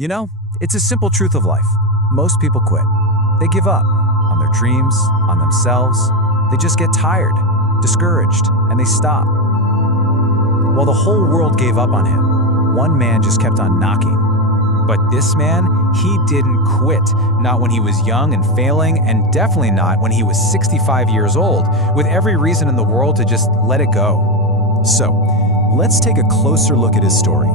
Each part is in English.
You know, it's a simple truth of life. Most people quit. They give up on their dreams, on themselves. They just get tired, discouraged, and they stop. While the whole world gave up on him, one man just kept on knocking. But this man, he didn't quit. Not when he was young and failing, and definitely not when he was 65 years old, with every reason in the world to just let it go. So, let's take a closer look at his story.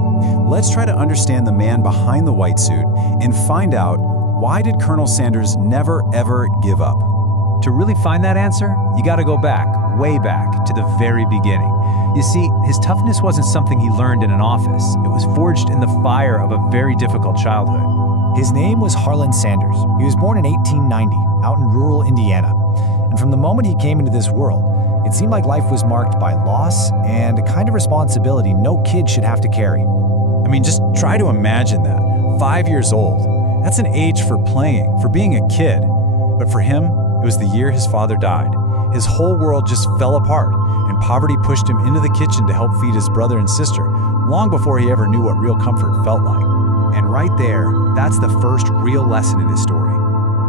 Let's try to understand the man behind the white suit and find out, why did Colonel Sanders never ever give up? To really find that answer, you gotta go back, way back, to the very beginning. You see, his toughness wasn't something he learned in an office. It was forged in the fire of a very difficult childhood. His name was Harland Sanders. He was born in 1890, out in rural Indiana. And from the moment he came into this world, it seemed like life was marked by loss and a kind of responsibility no kid should have to carry. I mean, just try to imagine that. 5 years old. That's an age for playing, for being a kid. But for him, it was the year his father died. His whole world just fell apart, and poverty pushed him into the kitchen to help feed his brother and sister, long before he ever knew what real comfort felt like. And right there, that's the first real lesson in his story.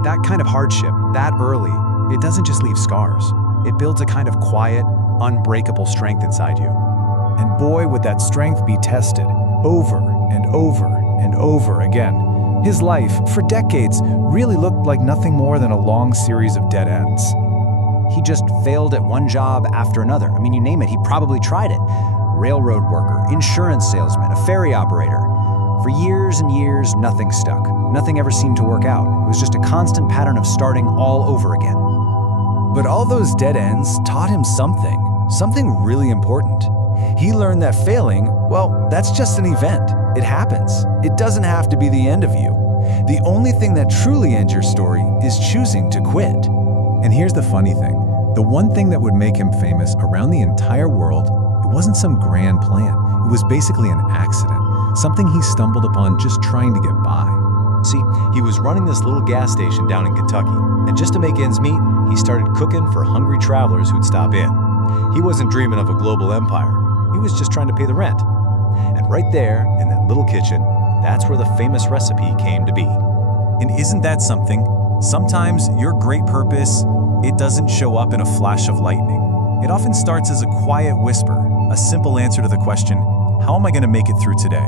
That kind of hardship, that early, it doesn't just leave scars. It builds a kind of quiet, unbreakable strength inside you. And boy, would that strength be tested over and over and over again. His life, for decades, really looked like nothing more than a long series of dead ends. He just failed at one job after another. I mean, you name it, he probably tried it. Railroad worker, insurance salesman, a ferry operator. For years and years, nothing stuck. Nothing ever seemed to work out. It was just a constant pattern of starting all over again. But all those dead ends taught him something really important. He learned that failing, well, that's just an event. It happens. It doesn't have to be the end of you. The only thing that truly ends your story is choosing to quit. And here's the funny thing. The one thing that would make him famous around the entire world, it wasn't some grand plan. It was basically an accident, something he stumbled upon just trying to get by. See, he was running this little gas station down in Kentucky, and just to make ends meet, he started cooking for hungry travelers who'd stop in. He wasn't dreaming of a global empire. He was just trying to pay the rent. And right there, in that little kitchen, that's where the famous recipe came to be. And isn't that something? Sometimes your great purpose, it doesn't show up in a flash of lightning. It often starts as a quiet whisper, a simple answer to the question, how am I going to make it through today?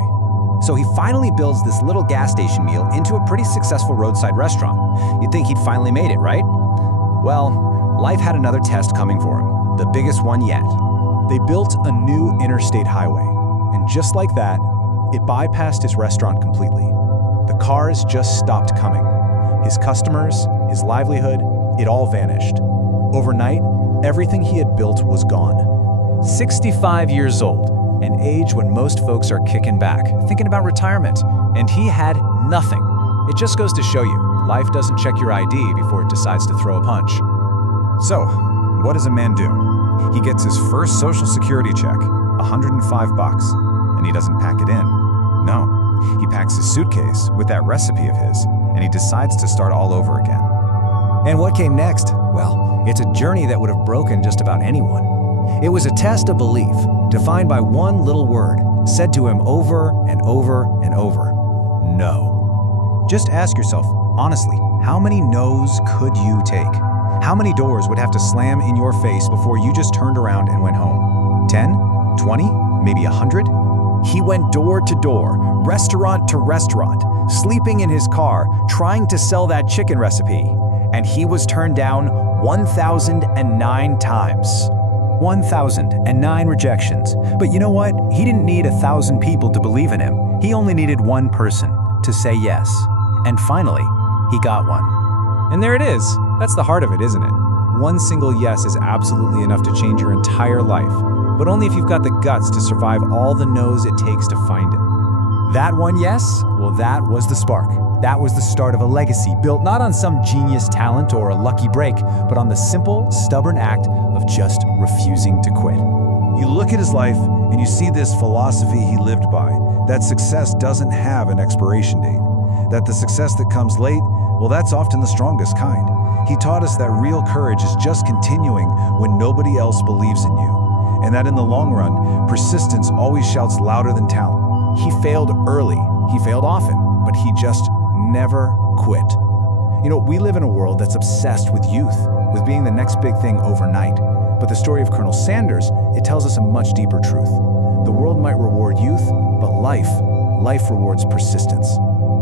So he finally builds this little gas station meal into a pretty successful roadside restaurant. You'd think he'd finally made it, right? Well, life had another test coming for him, the biggest one yet. They built a new interstate highway, and just like that, it bypassed his restaurant completely. The cars just stopped coming. His customers, his livelihood, it all vanished. Overnight, everything he had built was gone. 65 years old, an age when most folks are kicking back, thinking about retirement, and he had nothing. It just goes to show you, life doesn't check your ID before it decides to throw a punch. So, what does a man do? He gets his first Social Security check, $105, and he doesn't pack it in. No, he packs his suitcase with that recipe of his, and he decides to start all over again. And what came next? Well, it's a journey that would have broken just about anyone. It was a test of belief, defined by one little word, said to him over and over and over: no. Just ask yourself, honestly, how many no's could you take? How many doors would have to slam in your face before you just turned around and went home? 10? 20? Maybe 100? He went door to door, restaurant to restaurant, sleeping in his car, trying to sell that chicken recipe. And he was turned down 1,009 times. 1,009 rejections. But you know what? He didn't need 1,000 people to believe in him. He only needed one person to say yes. And finally, he got one. And there it is. That's the heart of it, isn't it? One single yes is absolutely enough to change your entire life, but only if you've got the guts to survive all the no's it takes to find it. That one yes? Well, that was the spark. That was the start of a legacy built not on some genius talent or a lucky break, but on the simple, stubborn act of just refusing to quit. You look at his life and you see this philosophy he lived by, that success doesn't have an expiration date, that the success that comes late, well, that's often the strongest kind. He taught us that real courage is just continuing when nobody else believes in you, and that in the long run, persistence always shouts louder than talent. He failed early, He failed often, but he just never quit. You know, we live in a world that's obsessed with youth, with being the next big thing overnight. But the story of Colonel Sanders, it tells us a much deeper truth. The world might reward youth, but life rewards persistence.